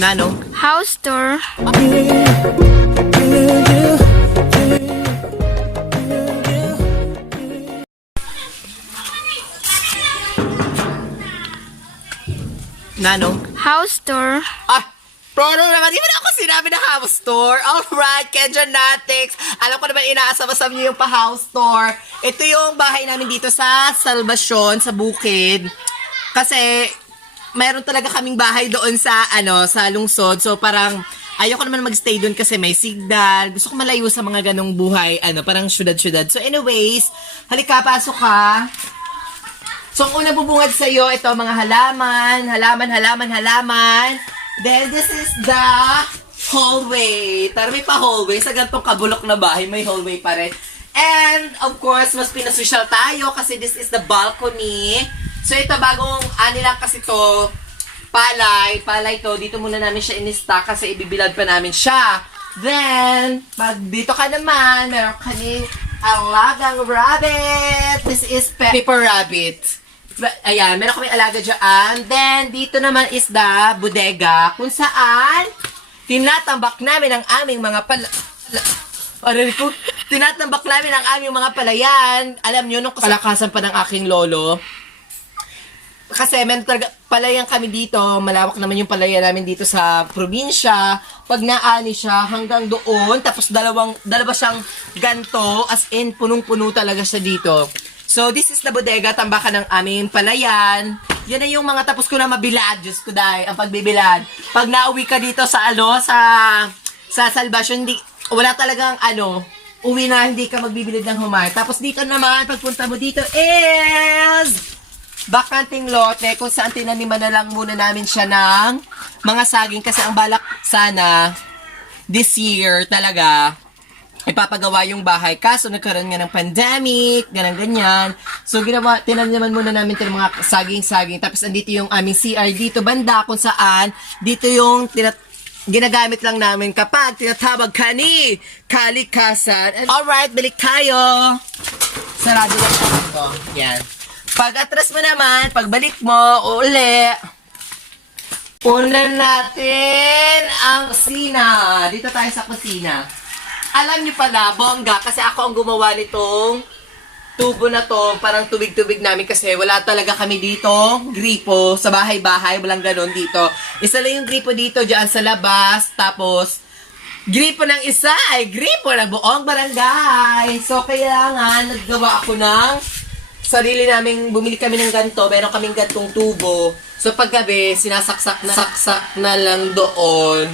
Nano? House tour. Nano? House tour. Ah! Prono naman, di ba na ako sinabi na house tour? Alright, Kenjanatics. Alam ko naman inaasam-asam niyo yung pa-house tour. Ito yung bahay namin dito sa Salvacion, sa Bukid. Kasi, mayroon talaga kaming bahay doon sa, sa lungsod. So, parang, ayoko naman mag-stay doon kasi may signal. Gusto ko malayo sa mga ganong buhay, parang syudad-syudad. So, anyways, halika, pasok ka. So, ang unang bubungad sa'yo, ito, mga halaman. Then, this is the hallway. Tara, may pa-hallway. Sa ganitong kabulok na bahay, may hallway pa rin. And, of course, mas pinasosyal tayo kasi this is the balcony. So, ito, bagong, lang kasi to palay to. Dito muna namin siya in-stock kasi ibibilad pa namin siya. Then, pag dito ka naman, meron kaming alagang rabbit. This is Pepper Rabbit. Ayan, meron kami alaga dyan. Then, dito naman is the bodega kung saan tinatambak namin ang aming mga tinatambak namin ang aming mga palayan. Alam nyo, nung kalakasan pa ng aking lolo, kasi meron talaga palayan kami dito, malawak naman yung palayan namin dito sa probinsya. Pag naani siya hanggang doon, tapos dalawa siyang ganto, as in punong-puno talaga siya dito. So, this is the bodega, tambakan ng aming palayan. Yan na yung mga tapos ko na mabilad. Diyos ko dahil, ang pagbibilad. Pag nauwi ka dito sa sa Salvacion, wala talagang uwi na hindi ka magbibilad ng humay. Tapos dito naman, pagpunta mo dito is bakanting lote kung saan tinaniman na lang muna namin siya ng mga saging. Kasi ang balak sana, this year talaga, ipapagawa yung bahay. Kaso nagkaroon nga ng pandemic, ganyan. So, tinaniman muna namin ito ng mga saging-saging. Tapos, andito yung aming CR dito, banda, kung saan, dito yung ginagamit lang namin kapag tinatawag ka ni kalikasan. Alright, balik tayo. Sarado lang siya ito. Yan. Pag atras mo naman, pagbalik mo, uli. Unan natin ang kusina. Dito tayo sa kusina. Alam niyo pala, bongga, kasi ako ang gumawa nitong tubo na to, parang tubig-tubig namin kasi wala talaga kami dito, gripo, sa bahay-bahay, walang ganon dito. Isa lang yung gripo dito, dyan sa labas, tapos, gripo ng isa ay gripo ng buong barangay. So, kailangan, naggawa ako ng sarili namin, bumili kami ng ganto, meron kaming gantong tubo. So, paggabi, sinasaksak na lang doon.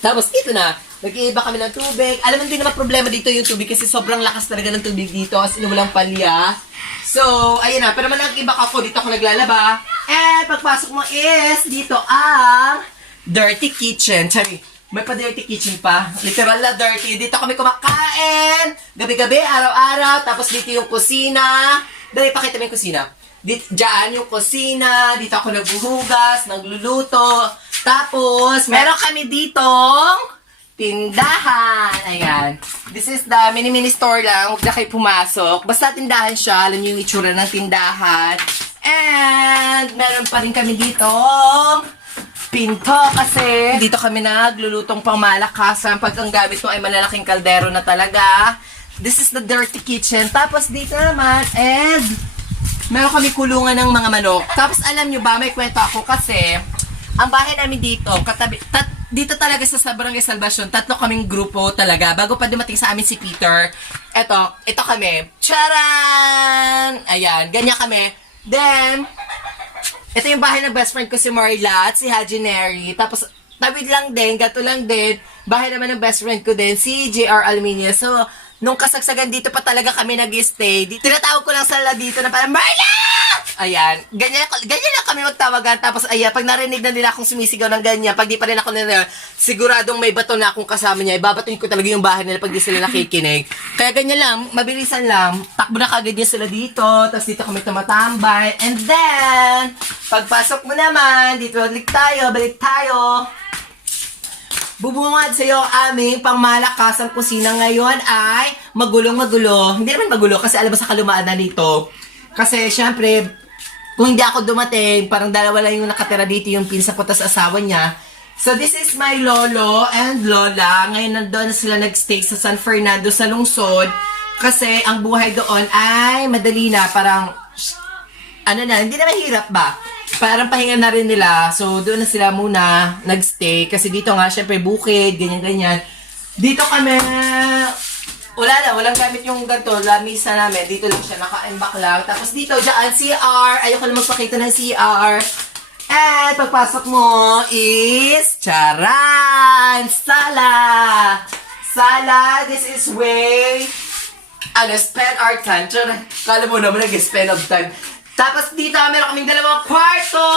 Tapos, ito na. Nag-iiba kami ng tubig. Alam mo, hindi naman problema dito yung tubig kasi sobrang lakas talaga ng tubig dito as in walang palya. So, ayun na. Pero naman nag-iba ako. Dito ako naglalaba. And pagpasok mo is dito ang dirty kitchen. Sorry, may pa-dirty kitchen pa. Literal na dirty. Dito kami kumakain. Gabi-gabi, araw-araw. Tapos dito yung kusina. Dali, pakita mo yung kusina. Diyan yung kusina. Dito ako naghuhugas, nagluluto. Tapos, meron kami ditong tindahan. Ayan. This is the mini-mini store lang. Huwag na kayo pumasok. Basta tindahan siya. Alam niyo yung itsura ng tindahan. And, meron pa rin kami dito pinto kasi dito kami naglulutong pangmalakasan. Pag ang gamit mo ay malalaking kaldero na talaga. This is the dirty kitchen. Tapos dito naman and meron kami kulungan ng mga manok. Tapos alam nyo ba, may kwento ako kasi ang bahay namin dito, dito talaga sa Barangay Salvacion, 3 kaming grupo talaga. Bago pa dumating sa amin si Peter, ito kami. Charan! Ayan, ganyan kami. Then, ito yung bahay ng best friend ko si Marla at si Haji Neri. Tapos, tawid lang din, gato lang din. Bahay naman ng best friend ko din, si JR Alminia. So, nung kasagsagan dito pa talaga kami nag-stay. Tinatawag ko lang sila dito na parang, Marla! Ayan. Ganyan lang kami magtawagan. Tapos, ayan, pag narinig na nila akong sumisigaw ng ganyan, pag di pa rin ako nila, siguradong may bato na akong kasama niya. Ibabatuin ko talaga yung bahay nila pag di sila nakikinig. Kaya ganyan lang, mabilisan lang. Takbo na kagad niya sila dito. Tapos dito kami tumatambay. And then, pagpasok mo naman, dito balik tayo. Bubungad sa'yo ang aming pangmalakasang kusina ngayon ay magulong-magulo. Hindi naman magulo kasi alam mo sa kalumaan na nito. Kasi syempre, kung hindi ako dumating, parang dalawa lang yung nakatira dito, yung pinsa ko tas asawa niya. So this is my lolo and lola. Ngayon nandun sila nag-stay sa San Fernando sa lungsod. Kasi ang buhay doon ay madali na, parang, ano na, hindi na mahirap ba? Parang pahinga na rin nila. So doon na sila muna nag-stay. Kasi dito nga, syempre bukid, ganyan-ganyan. Dito kami, wala na, walang gamit yung ganito, lamisa namin. Dito lang siya, naka-embak lang. Tapos dito, dyan, CR. Ayoko na magpakita ng CR. At pagpasok mo is, charan! Sala! Sala, this is way, spend our time. Charan, kala mo naman nag-spend of time. Tapos dito, meron kaming dalawang kwarto.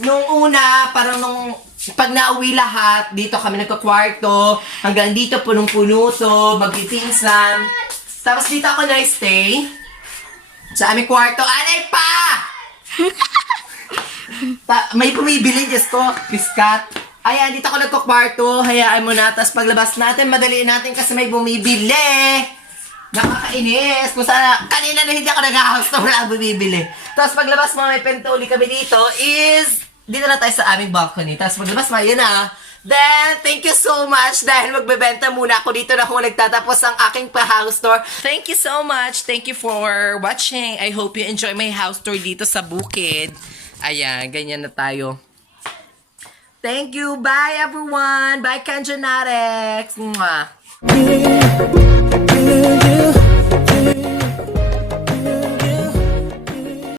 Nung una, parang nung pag nauwi lahat, dito kami nagka-kwarto. Hanggang dito, punong-puno to, magpipinsan. Tapos dito ako na-stay. Sa aming kwarto. Anay pa! May bumibili, Diyos ko. Biskat. Ayan, dito ako nagka-kwarto. Hayaan mo na. Tapos paglabas natin, madaliin natin kasi may bumibili. Nakakainis. Kung sana, kanina na hindi ako nag-house na wala bumibili. Tapos paglabas mo, may pentuli kami dito is, dito na tayo sa aming balcony. Tapos paglabas mo, yun na. Then, thank you so much dahil magbebenta muna ako dito na kung nagtatapos ang aking pa-house tour. Thank you so much. Thank you for watching. I hope you enjoy my house tour dito sa bukid. Ayan, ganyan na tayo. Thank you. Bye, everyone. Bye, Kanjanarex. Mwah.